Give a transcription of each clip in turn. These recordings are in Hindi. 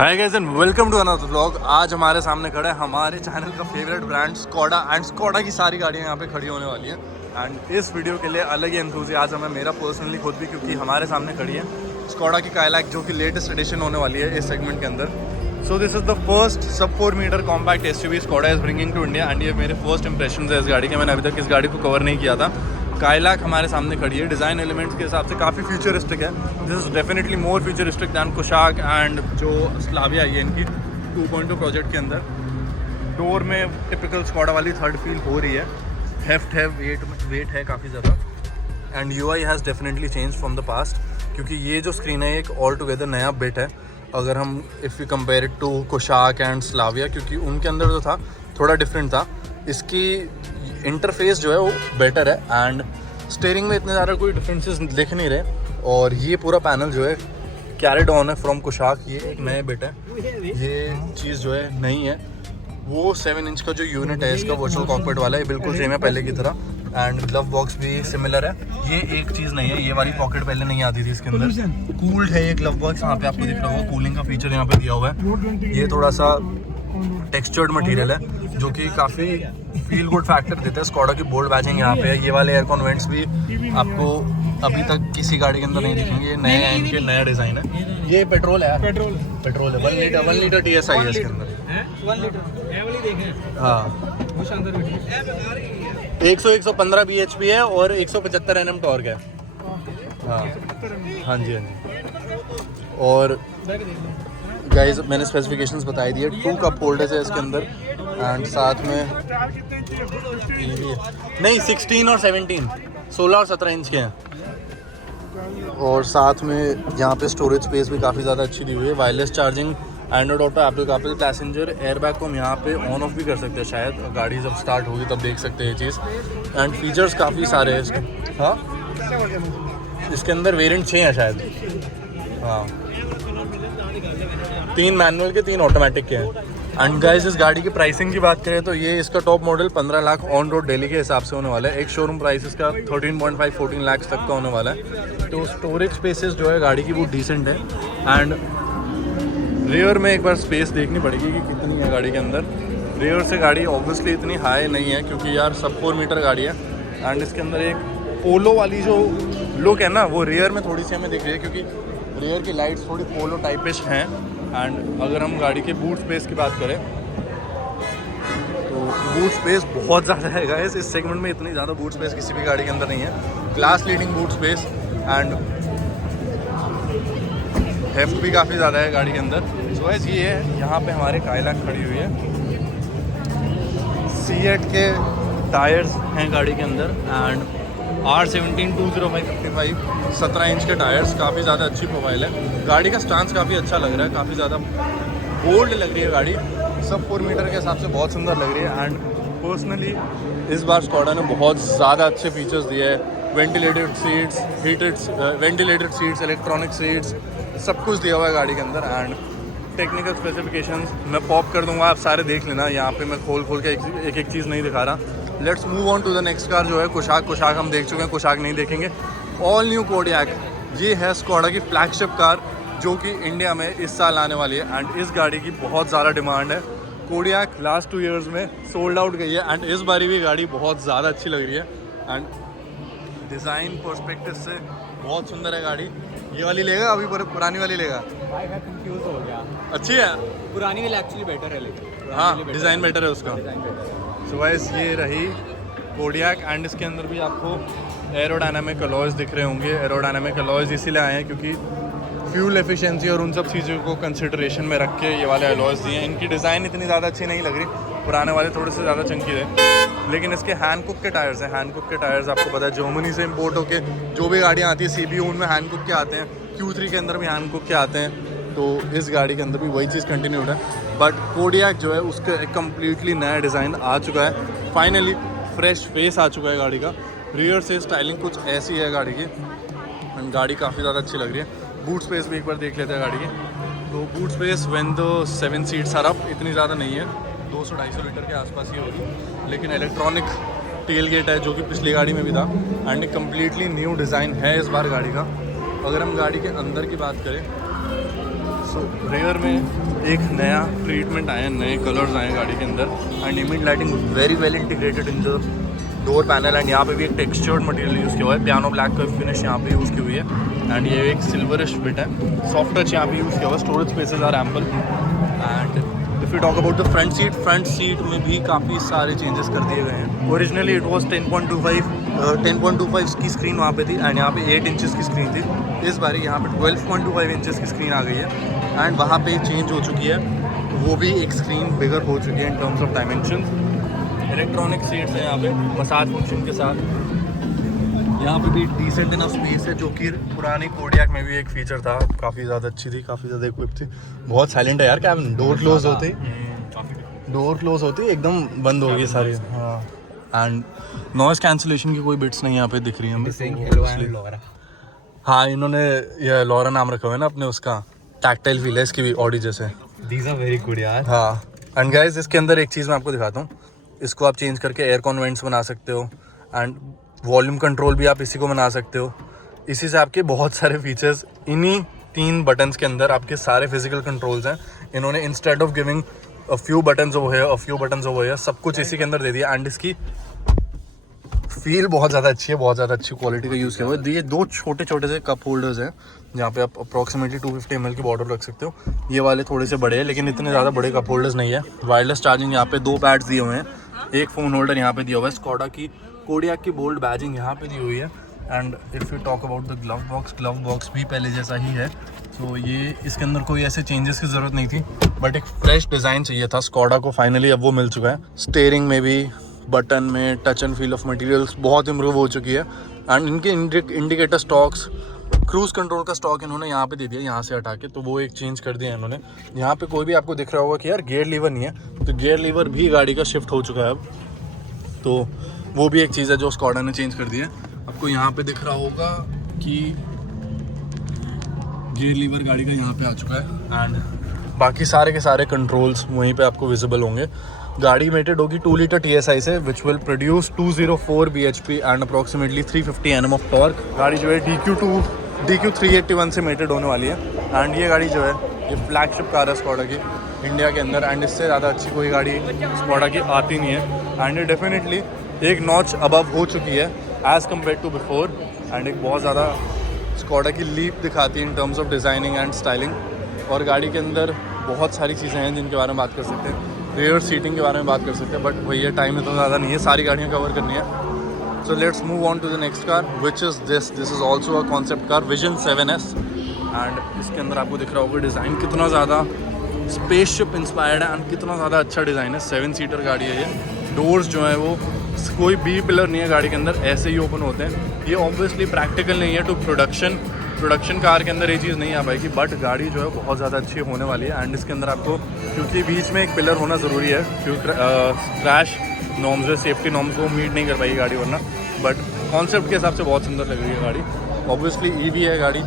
Hi guys and welcome to another vlog. आज हमारे सामने खड़ा है हमारे चैनल का favourite brand Skoda and Skoda की सारी गाड़ियाँ यहाँ पे खड़ी होने वाली हैं। एंड इस वीडियो के लिए अलग ही एंथुसियाज्म है मेरा पर्सनली खुद भी, क्योंकि हमारे सामने खड़ी है स्कोडा की काइलैक जो कि लेटेस्ट एडिशन होने वाली है इस सेगमेंट के अंदर। So this is the first sub 4 metre compact SUV Skoda is bringing to India and ये मेरे फर्स्ट इंप्रेशन है इस गाड़ी के। मैंने अभी तक इस गाड़ी को कवर नहीं किया था। काइलैक हमारे सामने खड़ी है, डिज़ाइन एलिमेंट्स के हिसाब से काफ़ी फ्यूचरिस्टिक है। This is definitely more futuristic than Kushaq and जो स्लाविया आई है इनकी 2.2 प्रोजेक्ट के अंदर। डोर में टिपिकल स्कोडा वाली थर्ड फील हो रही है, हेफ्ट है, वेट है काफ़ी ज़्यादा। And UI has definitely change from the past, क्योंकि ये जो स्क्रीन है एक ऑल टुगेदर नया बिट है अगर हम if you compare it to Kushaq and Slavia, क्योंकि उनके अंदर जो था थोड़ा डिफरेंट था। इसकी इंटरफेस जो है वो बेटर है एंड स्टीयरिंग में इतने ज़्यादा कोई डिफरेंसेस दिख नहीं रहे। और ये पूरा पैनल जो है कैरिड ऑन है फ्रॉम कुशाक, ये एक नए बिट है। ये चीज़ जो है नहीं है, वो 7 इंच का जो यूनिट है इसका वर्चुअल कॉकपिट वाला है बिल्कुल सेम है पहले की तरह। एंड ग्लव बॉक्स भी सिमिलर है। ये एक चीज़ नहीं है, ये वाली पॉकेट पहले नहीं आती थी इसके अंदर। कूल्ड है ये ग्लव बॉक्स, यहाँ पे आपको दिख रहा होगा कूलिंग का फीचर यहाँ पे दिया हुआ है। ये थोड़ा सा टेक्सचर्ड मटेरियल है जो कि काफ़ी फील गुड फैक्टर देता है। स्कोडा की बोल्ड बैचिंग यहाँ पे है। ये वाले एयर कॉन्वेंट्स भी आपको अभी तक किसी गाड़ी के अंदर नहीं दिखेंगे। ये नए हैं, इनके नया डिज़ाइन है। ये पेट्रोल है, पेट्रोल है 1 लीटर TSI है इसके अंदर। 1 लीटर हाँ, 115 bhp है और 175 Nm टॉर्क है। हाँ हाँ जी, हाँ जी। और गाइस मैंने स्पेसिफिकेशंस बताई दी है। 2 कप होल्डर्स है इसके अंदर एंड साथ में ये भी है, नहीं 16 और 17, 16 और 17 इंच के हैं। और साथ में यहाँ पे स्टोरेज स्पेस भी काफ़ी ज़्यादा अच्छी दी हुई है। Wireless charging, Android auto, Apple CarPlay, passenger airbag को हम यहाँ पे ऑन ऑफ भी कर सकते हैं शायद। गाड़ी जब स्टार्ट होगी तब देख सकते हैं ये चीज़। एंड फीचर्स काफ़ी सारे हैं इसके। हाँ, इसके अंदर वेरिएंट 6 हैं शायद। हाँ, 3 मैनुअल के 3 ऑटोमेटिक के हैं। एंड गाइस इस गाड़ी की प्राइसिंग की बात करें तो ये इसका top model 15 lakh on road Delhi के हिसाब से होने वाला है। एक शोरूम प्राइस इसका 13.5-14 लाख तक का होने वाला है। तो स्टोरेज स्पेसेस जो है गाड़ी की वो डिसेंट है। एंड रेयर में एक बार स्पेस देखनी पड़ेगी कि कितनी है गाड़ी के अंदर। रेयर से गाड़ी ऑब्वियसली इतनी हाई नहीं है क्योंकि यार सब 4 मीटर गाड़ी है। एंड इसके अंदर एक पोलो वाली जो लुक है ना वो रेयर में थोड़ी सी हमें दिख रही है, क्योंकि रेयर की लाइट्स थोड़ी पोलो टाइपिश हैं। एंड अगर हम गाड़ी के बूट स्पेस की बात करें तो बूट स्पेस बहुत ज़्यादा है गाइस। इस सेगमेंट में इतनी ज़्यादा बूट स्पेस किसी भी गाड़ी के अंदर नहीं है। Class leading boot space and heft भी काफ़ी ज़्यादा है गाड़ी के अंदर। सो गाइस ये है, यहाँ पे हमारे काइलैक खड़ी हुई है। C8 के टायर्स हैं गाड़ी के अंदर एंड R17 205/55 17 इंच के टायर्स, काफ़ी ज़्यादा अच्छी प्रोफाइल है। गाड़ी का स्टांस काफ़ी अच्छा लग रहा है, काफ़ी ज़्यादा बोल्ड लग रही है गाड़ी। सब 4 मीटर के हिसाब से बहुत सुंदर लग रही है। एंड पर्सनली इस बार स्कोडा ने बहुत ज़्यादा अच्छे फीचर्स दिए हैं। Ventilated seats, ventilated seats, electronic seats, सब कुछ दिया हुआ है गाड़ी के अंदर। एंड टेक्निकल स्पेसिफिकेशंस मैं पॉप कर दूंगा, आप सारे देख लेना। यहाँ पे मैं खोल के एक एक चीज़ नहीं दिखा रहा। Let's move on to the next car जो है कुशाक। कुशाक हम देख चुके हैं, कुशाक नहीं देखेंगे। ऑल न्यू कोडियाक, ये है स्कोडा की फ्लैगशिप कार जो कि इंडिया में इस साल आने वाली है। एंड इस गाड़ी की बहुत ज़्यादा डिमांड है। कोडियाक लास्ट 2 ईयर्स में सोल्ड आउट गई है एंड इस बारी भी गाड़ी बहुत ज़्यादा अच्छी लग रही है। एंड डिज़ाइन पर्सपेक्टिव से बहुत सुंदर है गाड़ी। ये वाली लेगा अभी पुरानी वाली लेगा? भाई मैं कंफ्यूज हो गया। अच्छी है, पुरानी वाली एक्चुअली बेटर है, लेकिन हाँ डिज़ाइन बेटर है उसका। डिज़ाइन बेटर है। सो गाइस ये रही कोडियाक एंड इसके अंदर भी आपको एरोडायनामिक अलॉयज़ दिख रहे होंगे। एरोडायनामिक अलॉयज़ इसीलिए आए हैं क्योंकि फ्यूल एफिशिएंसी और उन सब चीज़ों को कंसिडरेशन में रख के ये वाले अलॉयज़ दिए हैं। इनकी डिज़ाइन इतनी ज़्यादा अच्छी नहीं लग रही, पुराने वाले थोड़े से ज़्यादा चंकी थे। लेकिन इसके हैंडकुक के टायर्स हैं। हैंडकुक के टायर्स आपको पता है जर्मनी से इम्पोर्ट होके जो भी गाड़ियाँ आती है CBU उनमें हैंडकुक के आते हैं। Q3 के अंदर भी हैंडकुक के आते हैं। तो इस गाड़ी के अंदर भी वही चीज़ कंटिन्यूड है। बट कोडियाक जो है उसका एक कम्प्लीटली नया डिज़ाइन आ चुका है। फाइनली फ्रेश फेस आ चुका है गाड़ी का। रियर से स्टाइलिंग कुछ ऐसी है गाड़ी की एंड गाड़ी काफ़ी ज़्यादा अच्छी लग रही है। बूट स्पेस भी एक बार देख लेते हैं गाड़ी की। तो boot space when the 7 seats are up इतनी ज़्यादा नहीं है, 200-250 लीटर के आसपास ही होगी। लेकिन इलेक्ट्रॉनिक टेल गेट है जो कि पिछली गाड़ी में भी था। एंड एक कम्प्लीटली न्यू डिज़ाइन है इस बार गाड़ी का। अगर हम गाड़ी के अंदर की बात करें सो रेयर में एक नया ट्रीटमेंट आया, नए कलर्स आए गाड़ी के अंदर and image lighting very well integrated in the door panel and यहाँ पे भी एक टेक्सचर्ड मटेरियल यूज़ किया हुआ है, पियानो ब्लैक का फिनिश यहाँ पे यूज़ की हुई है एंड ये एक सिल्वरिश बिट है, सॉफ्ट टच यहाँ पे यूज़ किया हुआ है, storage spaces are ample and if you talk about the front seat में भी काफ़ी सारे चेंजेस कर दिए गए हैं। ओरिजिनली इट वाज 10.25 की स्क्रीन वहाँ पे थी एंड यहाँ पे 8 इंचेस की स्क्रीन थी, इस बार यहाँ पे 12.25 इंचेस की स्क्रीन आ गई है एंड वहाँ पे चेंज हो चुकी है, वो भी एक स्क्रीन बिगर हो चुकी है in terms of dimension. Electronic seats है यहाँ पे मसाज फंक्शन के साथ, यहाँ पे भी डिसेंट इनफ स्पेस है जो कि पुरानी कोडियाक में भी एक फीचर था, काफ़ी ज़्यादा अच्छी थी, काफ़ी ज़्यादा इक्विप थी। बहुत साइलेंट है यार कैबिन, डोर क्लोज होती एकदम बंद हो गई सारी। हाँ एंड नॉइज़ कैंसिलेशन की कोई बिट्स नहीं यहाँ पे दिख रही है हमें। हाँ इन्होंने ये लॉरा नाम रखा हुआ है ना अपने, उसका टैक्टाइल फील है इसकी भी ऑडी जैसे। These are very good यार। हाँ एंड गाइस इसके अंदर एक चीज़ मैं आपको दिखाता हूँ, इसको आप चेंज करके एयर कॉन्वेंट्स बना सकते हो एंड वॉल्यूम कंट्रोल भी आप इसी को बना सकते हो। इसी से आपके बहुत सारे फीचर्स इन्हीं 3 बटन्स के अंदर आपके सारे फिजिकल कंट्रोल्स हैं। इन्होंने instead of giving a few buttons over here सब कुछ इसी के अंदर दे दिया एंड इसकी फील बहुत ज़्यादा अच्छी है, बहुत ज़्यादा अच्छी क्वालिटी का यूज़ किया हुआ है। ये 2 छोटे छोटे से कप होल्डर्स हैं जहाँ पे आप अप्रॉक्सीमेटली 250 ml की बॉटल रख सकते हो। ये वाले थोड़े से बड़े हैं लेकिन इतने ज़्यादा बड़े कप होल्डर्स नहीं है। वायरलेस चार्जिंग यहाँ पे 2 पैड्स दिए हुए हैं, एक फ़ोन होल्डर यहाँ पे दिया हुआ है, स्कोडा की कोडियाक की बोल्ड बैजिंग यहाँ पे दी हुई है and if you talk about the glove box भी पहले जैसा ही है। तो ये इसके अंदर कोई ऐसे चेंजेस की ज़रूरत नहीं थी बट एक फ्रेश डिज़ाइन चाहिए था स्कोडा को, फाइनली अब वो मिल चुका है। स्टीयरिंग में भी, बटन में, touch and feel of materials बहुत इम्प्रूव हो चुकी है एंड इनके इंडिकेटर स्टॉक्स, क्रूज़ कंट्रोल का स्टॉक इन्होंने यहाँ पे दे दिया यहाँ से हटा के, तो वो एक चेंज कर दिया इन्होंने। यहाँ पे कोई भी आपको दिख रहा होगा कि यार गियर लीवर नहीं है, तो गियर लीवर भी गाड़ी का शिफ्ट हो चुका है अब, तो वो भी एक चीज़ है जो स्कोडा ने चेंज कर दी है। आपको यहाँ पे दिख रहा होगा कि गियर लीवर गाड़ी का यहाँ पे आ चुका है एंड बाकी सारे के सारे कंट्रोल्स वहीं पे आपको विजिबल होंगे। गाड़ी मेटेड होगी 2 लीटर TSI से which will produce 204 bhp and approximately 350 Nm of torque. गाड़ी जो है DQ 381 से मेटेड होने वाली है एंड ये गाड़ी जो है ये फ्लैगशिप कार है स्कोडा की इंडिया के अंदर एंड इससे ज़्यादा अच्छी कोई गाड़ी स्कोडा की आती नहीं है एंड ये डेफिनेटली एक नॉच अबव हो चुकी है as compare to before and एक बहुत ज़्यादा स्कोडा की लीप दिखाती है in terms of designing and styling. और गाड़ी के अंदर बहुत सारी चीज़ें हैं जिनके बारे में बात कर सकते हैं, रेयर सीटिंग के बारे में बात कर सकते हैं बट भैया टाइम इतना ज़्यादा नहीं है, सारी गाड़ियाँ कवर करनी है। So let's move on to the next car which is this is also a concept car vision 7S and इसके अंदर आपको दिख रहा होगा डिज़ाइन कितना ज़्यादा स्पेसशिप इंस्पायर्ड है एंड कितना ज़्यादा अच्छा डिज़ाइन है। 7 सीटर गाड़ी है ये। डोर्स जो है वो कोई बी पिलर नहीं है गाड़ी के अंदर, ऐसे ही ओपन होते हैं। ये ऑब्वियसली प्रैक्टिकल नहीं है टू प्रोडक्शन कार के अंदर ये चीज़ नहीं आ पाएगी बट गाड़ी जो है बहुत ज़्यादा अच्छी होने वाली है एंड इसके अंदर आपको क्योंकि बीच में एक पिलर होना ज़रूरी है क्योंकि क्रैश नॉर्म्स है, सेफ्टी नॉर्म्स को मीट नहीं कर पाएगी गाड़ी वरना, बट कॉन्सेप्ट के हिसाब से बहुत सुंदर लग रही है गाड़ी। ऑब्वियसली EV है गाड़ी,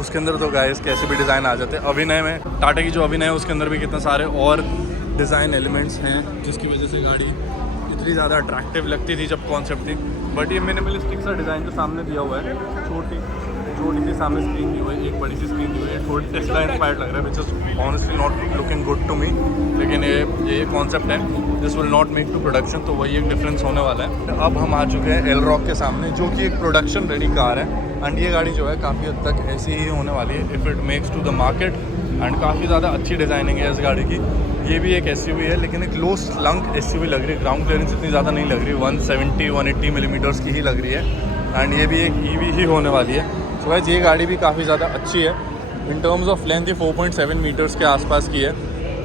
उसके अंदर तो गाइस कैसे भी डिज़ाइन आ जाते हैं। अभिनय में टाटा की जो अभिनय है उसके अंदर भी कितने सारे और डिज़ाइन एलिमेंट्स हैं जिसकी वजह से गाड़ी इतनी ज़्यादा अट्रैक्टिव लगती थी जब कॉन्सेप्ट थी। बट ये मिनिमलिस्टिक सा डिज़ाइन जो सामने दिया हुआ है, छोटी सी सामने स्क्रीन दी हुई है, एक बड़ी सी स्क्रीन दी हुई है, थोड़ी टेस्ला इंस्पायर्ड लग रहा है which is honestly not looking good to me, लेकिन ये कॉन्सेप्ट है, this will not make to production, तो वही एक डिफरेंस होने वाला है। अब हम आ चुके हैं एलरॉक के सामने जो कि एक प्रोडक्शन रेडी कार है एंड ये गाड़ी जो है काफ़ी हद तक ऐसी ही होने वाली है if it makes to the market and काफ़ी ज़्यादा अच्छी डिज़ाइनिंग है इस गाड़ी की। ये भी एक SUV है लेकिन एक लो स्लंक SUV लग रही है, ग्राउंड क्लियरेंस इतनी ज़्यादा नहीं लग रही, 170-180 मिलीमीटर्स की ही लग रही है एंड ये भी एक EV ही होने वाली है। सो गाइस ये गाड़ी भी काफ़ी ज़्यादा अच्छी है इन टर्म्स ऑफ लेंथ, ये 4.7 मीटर्स के आसपास की है,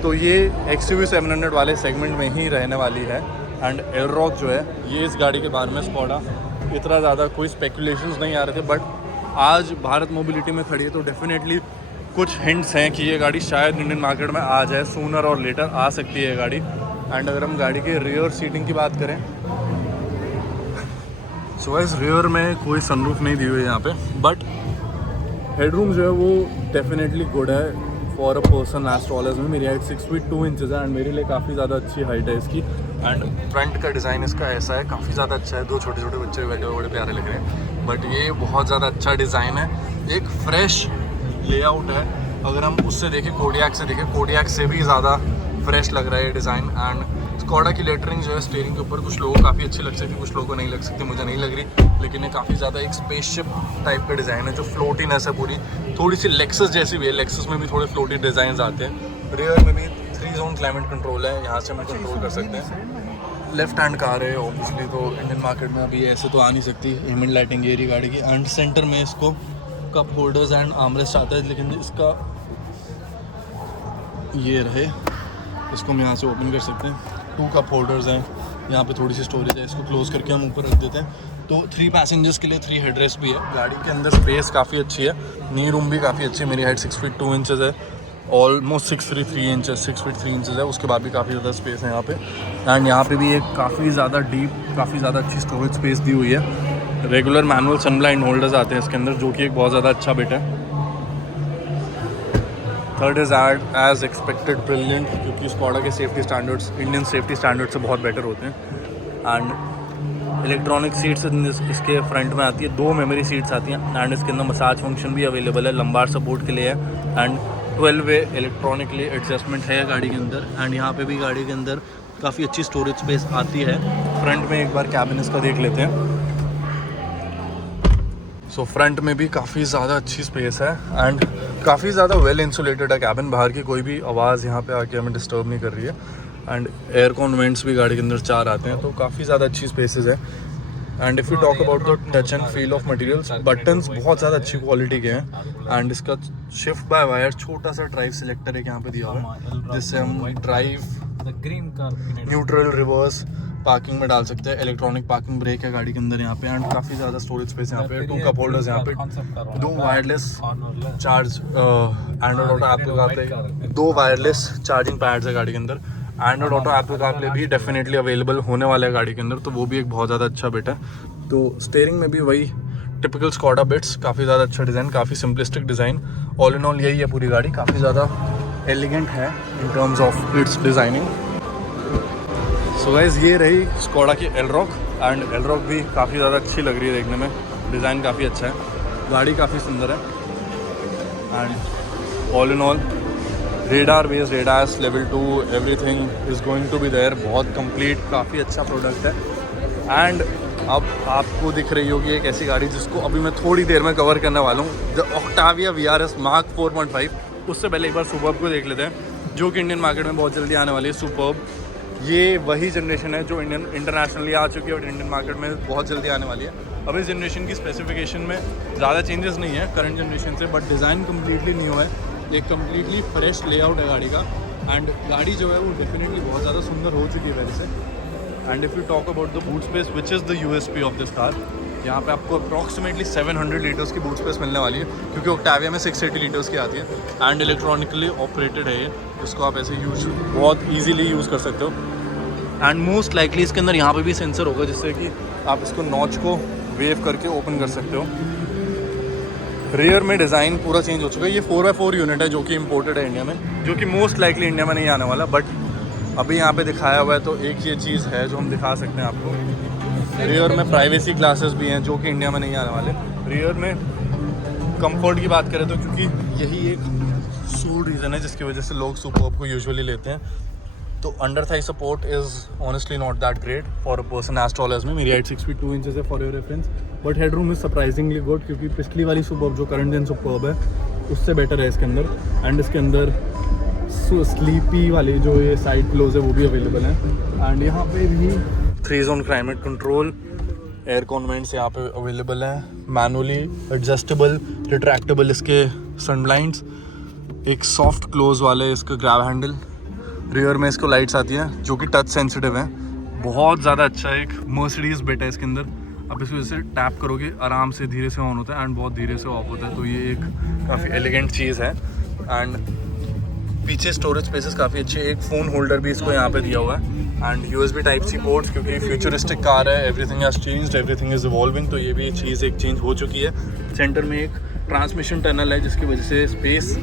तो ये XUV 700 वाले सेगमेंट में ही रहने वाली है। एंड एलरॉक जो है ये इस गाड़ी के बारे में स्कोडा इतना ज़्यादा कोई स्पेकुलेशंस नहीं आ रहे थे बट आज भारत मोबिलिटी में खड़ी है तो डेफिनेटली कुछ हिंट्स हैं कि ये गाड़ी शायद इंडियन मार्केट में आ जाए, सूनर और लेटर आ सकती है ये गाड़ी। एंड अगर हम गाड़ी के रियर सीटिंग की बात करें सो इस रियर में कोई सनरूफ नहीं दी हुई है यहाँ पे बट हेडरूम जो है वो डेफिनेटली गुड है for a person as tall as me. मेरी हाइट 6 फीट 2 इंचेस है एंड मेरे लिए काफ़ी ज़्यादा अच्छी हाइट है इसकी। एंड फ्रंट का डिज़ाइन इसका ऐसा है, काफ़ी ज़्यादा अच्छा है, 2 छोटे छोटे बच्चे बैठे हुए बड़े प्यारे लग रहे हैं बट ये बहुत ज़्यादा अच्छा डिज़ाइन है, एक फ्रेश लेआउट है अगर हम उससे देखें कोडियाक से देखें, कोडियाक से भी ज़्यादा फ्रेश लग रहा है ये डिज़ाइन। एंड स्कोडा की लेटरिंग जो है स्टीयरिंग के ऊपर कुछ लोगों को काफ़ी अच्छी लग सकती है, कुछ लोगों को नहीं लग सकती, मुझे नहीं लग रही। लेकिन ये काफ़ी ज़्यादा एक स्पेसशिप टाइप का डिज़ाइन है, जो फ्लोटीनेस है पूरी, थोड़ी सी लेक्सस जैसी भी है। लेक्सस में भी थोड़े फ्लोटी डिज़ाइन आते हैं। रियर में भी 3 जोन क्लाइमेट कंट्रोल है, यहाँ से हम कंट्रोल कर सकते हैं। लेफ्ट हैंड कार है ऑब्वियसली, तो इंडियन मार्केट में अभी ऐसे तो आ नहीं सकती। एमिड लाइटिंग ये रही गाड़ी की। एंड सेंटर में इसको कप होल्डर्स एंड आर्मरेस्ट आता है, लेकिन इसका ये रहे, इसको हम यहाँ से ओपन कर सकते हैं। 2 कप होल्डर्स हैं, यहाँ पे थोड़ी सी स्टोरेज है, इसको क्लोज करके हम ऊपर रख देते हैं। तो 3 पैसेंजर्स के लिए 3 हेडरेस्ट भी है। गाड़ी के अंदर स्पेस काफ़ी अच्छी है, नी रूम भी काफ़ी अच्छी है। मेरी हाइट 6 फीट 2 इंचज़ है, ऑलमोस्ट 6 फीट 3 इंचज़ है। उसके बाद भी काफ़ी ज़्यादा स्पेस है यहाँ पे। एंड यहाँ पे भी एक काफ़ी ज़्यादा डीप, काफ़ी ज़्यादा अच्छी स्टोरेज स्पेस दी हुई है। रेगुलर मैनुअल सनब्लाइंड होल्डर्स आते हैं इसके अंदर, जो कि एक बहुत ज़्यादा अच्छा बिट है। Third is as expected brilliant, क्योंकि स्कोडा के safety standards Indian safety standard से बहुत बेटर होते हैं। एंड इलेक्ट्रॉनिक सीट्स इसके फ्रंट में आती है, 2 मेमोरी सीट्स आती हैं। एंड इसके अंदर मसाज फंक्शन भी अवेलेबल है, लंबार सपोर्ट के लिए है। एंड 12 वे इलेक्ट्रॉनिकली एडजस्टमेंट है गाड़ी के अंदर। एंड यहाँ पे भी गाड़ी के अंदर काफ़ी अच्छी स्टोरेज स्पेस आती है। फ्रंट में एक बार कैबिन इसका देख लेते हैं। सो फ्रंट में भी काफ़ी ज़्यादा अच्छी स्पेस है एंड काफ़ी ज़्यादा वेल इंसुलेटेड है कैबिन। बाहर की कोई भी आवाज़ यहाँ पे आके हमें डिस्टर्ब नहीं कर रही है। एंड एयर कॉन वेंट्स भी गाड़ी के अंदर 4 आते हैं, तो काफ़ी ज़्यादा अच्छी स्पेसेस है। And if you talk about the touch and feel of materials, buttons बहुत ज़्यादा अच्छी क्वालिटी के हैं। एंड इसका शिफ्ट बाय वायर छोटा सा ड्राइव सिलेक्टर एक यहाँ पे दिया हुआ है, जिससे हम ड्राइव, न्यूट्रल, रिवर्स पार्किंग में डाल सकते हैं। इलेक्ट्रॉनिक पार्किंग ब्रेक है गाड़ी के अंदर यहाँ पे। एंड काफ़ी ज़्यादा स्टोरेज स्पेस यहाँ पे। 2 कप होल्डर्स यहाँ पे, 2 wireless charge Android auto Apple CarPlay, 2 wireless charging pads है गाड़ी के अंदर। एंड्रॉइड ऑटो एप्पल कारप्ले भी डेफिनेटली अवेलेबल होने वाला है गाड़ी के अंदर, तो वो भी एक बहुत ज़्यादा अच्छा बिट है। तो स्टीयरिंग में भी वही टिपिकल स्कोडा बिट्स, काफ़ी ज़्यादा अच्छा डिज़ाइन, काफ़ी simplistic design. All in all यही है पूरी गाड़ी, काफ़ी ज़्यादा एलिगेंट है in terms of its designing. So guys, ये रही स्कोडा की एलरॉक। एंड एलरॉक भी काफ़ी ज़्यादा अच्छी लग रही है देखने में, डिज़ाइन काफ़ी अच्छा है, गाड़ी काफ़ी सुंदर है। And all in all radar based ADAS level 2 everything is going to be there. बहुत कंप्लीट, काफ़ी अच्छा प्रोडक्ट है। एंड अब आपको दिख रही होगी एक ऐसी गाड़ी जिसको अभी मैं थोड़ी देर में कवर करने वाला हूँ, द ऑक्टाविया VRS Mark 4.5। उससे पहले एक बार सुपर्ब को देख लेते हैं, जो कि इंडियन मार्केट में बहुत जल्दी आने वाली है। सुपर्ब ये वही जनरेशन है जो इंटरनेशनली आ चुकी है और इंडियन मार्केट में बहुत जल्दी आने वाली है। अब इस जनरेशन की स्पेसिफिकेशन में ज़्यादा चेंजेस नहीं है करंट जनरेशन से, बट डिज़ाइन कम्प्लीटली न्यू है, एक कम्प्लीटली फ्रेश लेआउट है गाड़ी का। एंड गाड़ी जो है वो डेफिनेटली बहुत ज़्यादा सुंदर हो चुकी है पहले से। And if you talk about the boot space which is the USP of this car, यहाँ पे आपको अप्रॉक्सीमेटली 700 लीटर्स की बूट स्पेस मिलने वाली है, क्योंकि ऑक्टाविया में 680 लीटर्स की आती है। एंड इलेक्ट्रॉनिकली ऑपरेटेड है ये, इसको आप ऐसे बहुत ईजीली यूज़ कर सकते हो। एंड मोस्ट लाइकली इसके अंदर यहाँ पे भी सेंसर होगा, जिससे कि आप इसको नॉच को वेव करके ओपन कर सकते हो। रियर में डिज़ाइन पूरा चेंज हो चुका है। ये 4x4 यूनिट है जो कि इम्पोर्टेड है इंडिया में, जो कि मोस्ट लाइकली इंडिया में नहीं आने वाला, बट अभी यहाँ पे दिखाया हुआ है, तो एक ये चीज़ है जो हम दिखा सकते हैं आपको। रियर में प्राइवेसी ग्लासेस भी हैं जो कि इंडिया में नहीं आने वाले। रियर में कंफर्ट की बात करें तो, क्योंकि यही एक सूड रीज़न है जिसकी वजह से लोग सुपर्ब को यूजुअली लेते हैं, तो under thigh support is honestly not that great for a person as tall as me. मेरी हाइट 6 फीट 2 इंचेस है for your reference, but headroom is surprisingly good, क्योंकि पिछली वाली सुपर्ब जो करंट जेन सुपर्ब है उससे बेटर है इसके अंदर। एंड इसके अंदर स्लीपी वाली जो ये साइड क्लोज है वो भी अवेलेबल है। एंड यहाँ पे भी 3 zone climate control, air convents यहाँ पे अवेलेबल हैं, मैनुअली एडजस्टेबल रिट्रैक्टेबल इसके सन ब्लाइंड्स, एक सॉफ्ट क्लोज वाले इसका ग्रैब हैंडल। रियर में इसको लाइट्स आती हैं जो कि टच सेंसिटिव है, बहुत ज़्यादा अच्छा एक मर्सिडीज़ बिट है इसके अंदर। आप इसको जैसे टैप करोगे आराम से धीरे से ऑन होता है एंड बहुत धीरे से ऑफ होता है, तो ये एक काफ़ी एलिगेंट चीज़ है। एंड पीछे स्टोरेज स्पेसेस काफ़ी अच्छे, एक फ़ोन होल्डर भी इसको यहाँ पे दिया हुआ है। एंड USB Type-C पोर्ट्स, क्योंकि फ्यूचरिस्टिक कार है, everything has changed, everything is evolving, तो ये भी चीज़ एक चेंज हो चुकी है। सेंटर में एक ट्रांसमिशन टनल है जिसकी वजह से space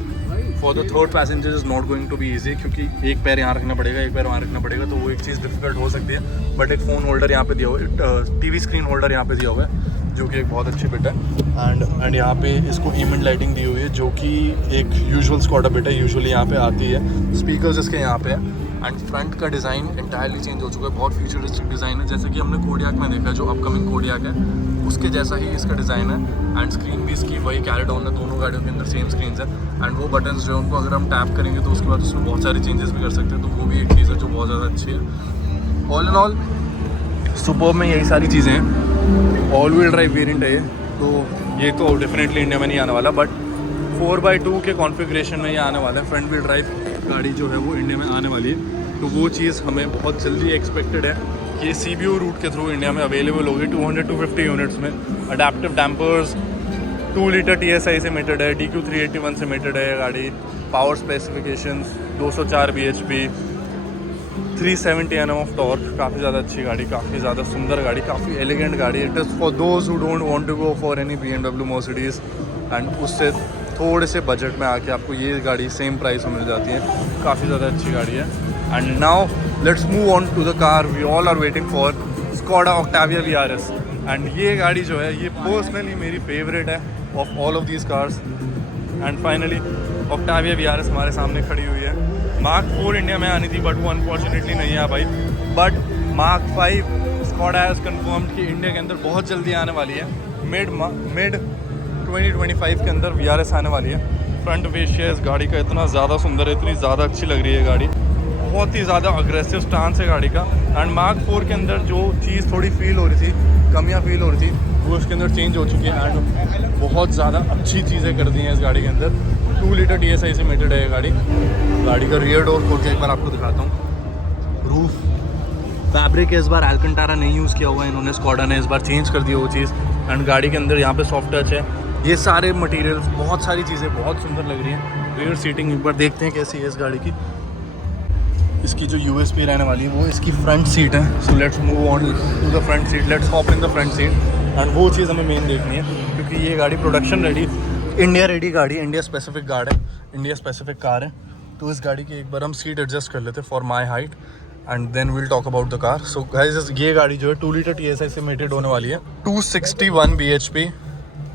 for the third passenger is not going to be easy, क्योंकि एक पैर यहाँ रखना पड़ेगा, एक पैर वहाँ रखना पड़ेगा, तो वो एक चीज़ डिफिकल्ट हो सकती है। बट एक फ़ोन होल्डर यहाँ पे दिया हुआ है, TV स्क्रीन होल्डर यहाँ पे दिया हुआ है। जो कि एक बहुत अच्छी बिट है। एंड यहाँ पे इसको इमेंट लाइटिंग दी हुई है जो कि एक यूजुअल स्कॉडा बिट है, यूजुअली यहाँ पे आती है। स्पीकर्स इसके यहाँ पे है एंड फ्रंट का डिज़ाइन इंटायरली चेंज हो चुका है, बहुत फ्यूचरिस्टिक डिज़ाइन है, जैसे कि हमने कोडियाक में देखा जो अपकमिंग कोडियाक है उसके जैसा ही इसका डिज़ाइन है। एंड स्क्रीन भी इसकी वही कैरिड ऑन है, दोनों गाड़ियों के अंदर सेम स्क्रीन है। एंड वो बटन्स जो है उनको अगर हम टैप करेंगे तो उसके बाद उसमें बहुत सारे चेंजेस भी कर सकते हैं, तो वो भी एक चीज़ है जो बहुत ज़्यादा अच्छी है। ऑल इन ऑल सुपर्ब में यही सारी चीज़ें हैं। ऑल व्हील ड्राइव वेरिएंट है ये, तो ये तो डेफिनेटली इंडिया में नहीं आने वाला, बट 4x2 के कॉन्फ़िगरेशन में ये आने वाला है। फ्रंट व्हील ड्राइव गाड़ी जो है वो इंडिया में आने वाली है, तो वो चीज़ हमें बहुत जल्दी एक्सपेक्टेड है कि ये CBO रूट के थ्रू इंडिया में अवेलेबल होगी 200-250 यूनिट्स में। अडेप्टिव डैम्पर्स 2 लीटर TSI से मेटेड है, DQ 381 से मेटेड है ये गाड़ी। Power specifications 204 bhp, 370 Nm of torque, काफ़ी ज़्यादा अच्छी गाड़ी, काफ़ी ज़्यादा सुंदर गाड़ी, काफ़ी एलिगेंट गाड़ी। It is for those who don't want to go for any BMW Mercedes and उससे थोड़े से बजट में आके आपको ये गाड़ी सेम प्राइस में मिल जाती है। काफ़ी ज़्यादा अच्छी गाड़ी है। And now let's move on to the car we all are waiting for, Skoda Octavia VRS। And ये गाड़ी जो है ये पर्सनली मेरी फेवरेट है of all of these cars. And finally Octavia VRS हमारे सामने खड़ी हुई है। Mark 4 इंडिया में आनी थी बट वो अनफॉर्चुनेटली नहीं आ पाई, but Mark 5 Skoda has confirmed कि इंडिया के अंदर बहुत जल्दी आने वाली है। मिड 2025 के अंदर VRS आने वाली है। फ्रंट फेशिया इस गाड़ी का इतना ज़्यादा सुंदर है, इतनी ज़्यादा अच्छी लग रही है गाड़ी, बहुत ही ज़्यादा अग्रेसिव स्टांस है गाड़ी का। एंड Mark 4 के अंदर जो चीज़ थोड़ी फील हो रही थी, कमियाँ फील हो रही थी, वो इसके अंदर चेंज हो चुकी है एंड बहुत ज़्यादा अच्छी चीज़ें कर दी हैं इस गाड़ी के अंदर। 2 लीटर TSI से मेटेड है ये गाड़ी का रियर डोर खोल के एक बार आपको दिखाता हूँ। रूफ फैब्रिक इस बार एल्कंटारा नहीं यूज़ किया हुआ है इन्होंने, स्कोडा ने इस बार चेंज कर दी वो चीज़। एंड गाड़ी के अंदर यहाँ पे सॉफ्ट टच है, ये सारे मटेरियल्स, बहुत सारी चीज़ें बहुत सुंदर लग रही हैं। रियर सीटिंग एक बार देखते हैं कैसी है इस गाड़ी की। इसकी जो USP रहने वाली है वो इसकी फ्रंट सीट है। So let's move on to the front seat, let's hop in the front seat. And वो चीज़ हमें मेन देखनी है क्योंकि ये गाड़ी प्रोडक्शन रेडी, इंडिया रेडी गाड़ी, इंडिया स्पेसिफिक गार्ड है, इंडिया स्पेसिफिक कार है। तो इस गाड़ी की एक बार हम सीट एडजस्ट कर लेते for my height and then will talk about the car. So guys ये गाड़ी जो है 2 लीटर TSI से मेटेड होने वाली है, 261 bhp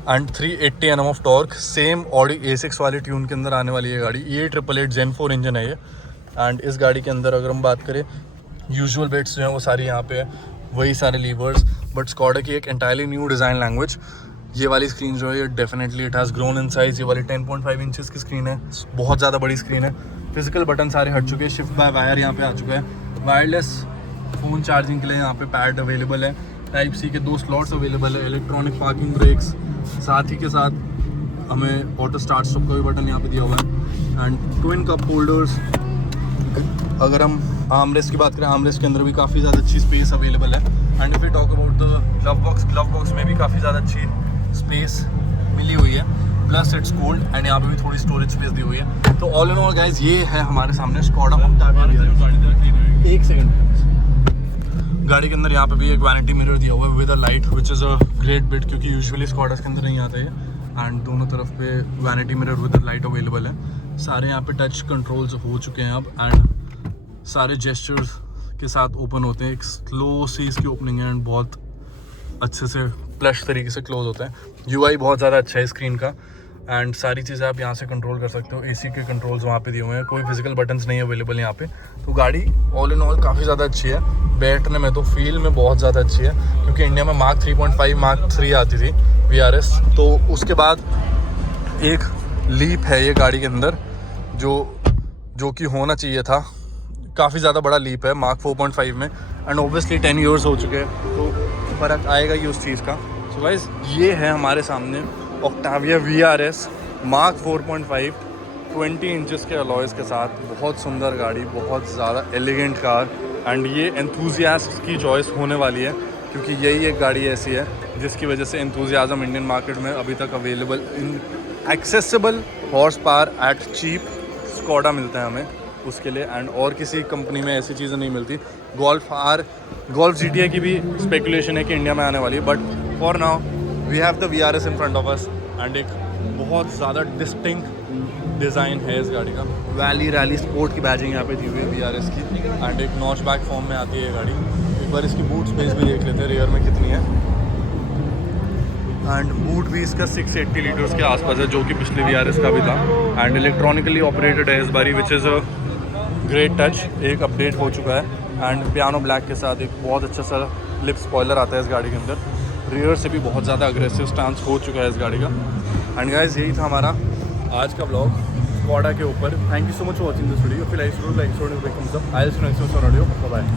and 380 Nm of torque, same Audi A6 वाली ट्यून के अंदर आने वाली है गाड़ी। ये 888 Gen 4 इंजन है ये। एंड इस गाड़ी के अंदर अगर हम बात करें, यूजुअल बिट्स जो हैं वो सारी यहाँ पे है, वही सारे लीवर्स, बट स्कोडा की एक एंटायरली न्यू डिज़ाइन लैंग्वेज। ये वाली स्क्रीन जो है ये definitely it has grown in size. ये वाली 10.5 इंचेस की स्क्रीन है, बहुत ज़्यादा बड़ी स्क्रीन है। फिजिकल बटन सारे हट चुके हैं, शिफ्ट बाय वायर यहाँ पे आ चुका है, वायरलेस फ़ोन चार्जिंग के लिए यहाँ पे पैड अवेलेबल है, Type-C के 2 स्लॉट्स अवेलेबल है, इलेक्ट्रॉनिक पार्किंग ब्रेक्स, साथ ही के साथ हमें ऑटो स्टार्ट स्टॉप का भी बटन यहाँ पे दिया हुआ है। And twin cup holders. अगर हम आर्मरेस्ट की बात करें, आर्मरेस्ट के अंदर भी काफ़ी ज़्यादा अच्छी स्पेस अवेलेबल है। And if we talk about the glove box में भी काफ़ी ज़्यादा अच्छी स्पेस मिली हुई है, प्लस इट्स कोल्ड एंड यहाँ पे भी थोड़ी स्टोरेज स्पेस दी हुई है। तो ऑल इन ऑल गाइज ये है हमारे सामने स्कोडा ऑक्टाविया। एक सेकंड, गाड़ी के अंदर यहाँ पे भी एक वैनिटी मिरर दिया हुआ है with a light which is a great bit, क्योंकि यूजुअली स्कोडास के अंदर नहीं आता है। एंड दोनों तरफ पे vanity mirror with a light available है। सारे यहाँ पे टच कंट्रोल्स हो चुके हैं अब एंड सारे जेस्चर्स के साथ ओपन होते हैं। एक स्लो सी इसकी ओपनिंग है एंड बहुत अच्छे से प्लश तरीके से क्लोज होता है। UI बहुत ज़्यादा अच्छा है स्क्रीन का एंड सारी चीज़ें आप यहाँ से कंट्रोल कर सकते हो। AC के कंट्रोल्स वहाँ पे दिए हुए हैं, कोई फिजिकल बटन्स नहीं अवेलेबल यहाँ पे। तो गाड़ी ऑल इन ऑल काफ़ी ज़्यादा अच्छी है, बैठने में तो फील में बहुत ज़्यादा अच्छी है, क्योंकि इंडिया में Mark 3.5 Mark 3 आती थी VRS, तो उसके बाद एक लीप है ये गाड़ी के अंदर जो कि होना चाहिए था, काफ़ी ज़्यादा बड़ा लीप है Mark 4.5 में। एंड ऑब्वियसली 10 ईयर्स हो चुके हैं तो फ़र्क आएगा ही उस चीज़ का। सो गाइस ये है हमारे सामने ऑक्टाविया VRS Mark 4.5 20 इंचेस के अलॉयज़ के साथ, बहुत सुंदर गाड़ी, बहुत ज़्यादा एलिगेंट कार। एंड ये एंथुजियास्ट की चॉइस होने वाली है, क्योंकि यही एक गाड़ी ऐसी है जिसकी वजह से एंथुजियाज़म इंडियन मार्केट में अभी तक available in accessible horsepower at cheap Skoda मिलता है हमें उसके लिए। एंड और किसी कंपनी में ऐसी चीज़ें नहीं मिलती। गोल्फ GTA की भी स्पेकुलेशन है कि इंडिया में आने वाली है, but for now we have the VRS in front of us. And एक बहुत ज़्यादा डिस्टिंक्ट डिज़ाइन है इस गाड़ी का, वैली रैली स्पोर्ट की बैजिंग यहाँ पे दी हुई है VRS की। एंड एक नॉच बैक फॉर्म में आती है ये गाड़ी। एक बार इसकी बूट स्पेस भी देख लेते हैं रियर में कितनी है। एंड बूट भी इसका 680 लीटर्स के आसपास है, जो कि पिछले VRS का भी था। एंड इलेक्ट्रॉनिकली ऑपरेटेड है इस बारी, which is a great touch. एक अपडेट हो चुका है एंड पियानो ब्लैक के साथ एक बहुत अच्छा सा लिप स्पॉइलर आता है इस गाड़ी के अंदर। रियर से भी बहुत ज़्यादा अग्रेसिव स्टांस हो चुका है इस गाड़ी का। एंड गाइस यही था हमारा आज का ब्लॉग स्कोडा के ऊपर। Thank you so much for watching this video. फिर लाइक वीडियो, बाय।